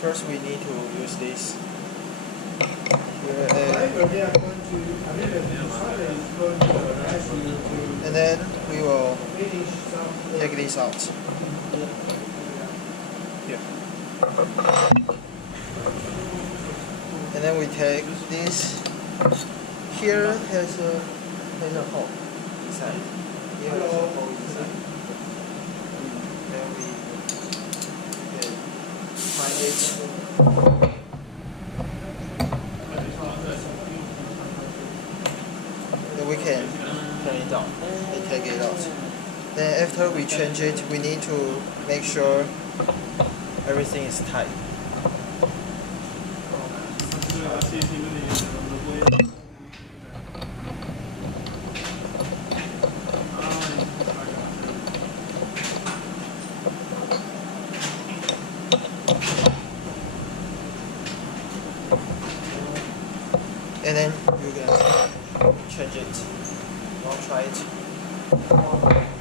first we need to use this here and then we will take this out. Here. And then we take this. Here has a hole inside. Here has a hole inside. Then we can find it. Then we can turn it on and take it out. Then after we change it, we need to make sure everything is tight. And then you can change it. I'll try it.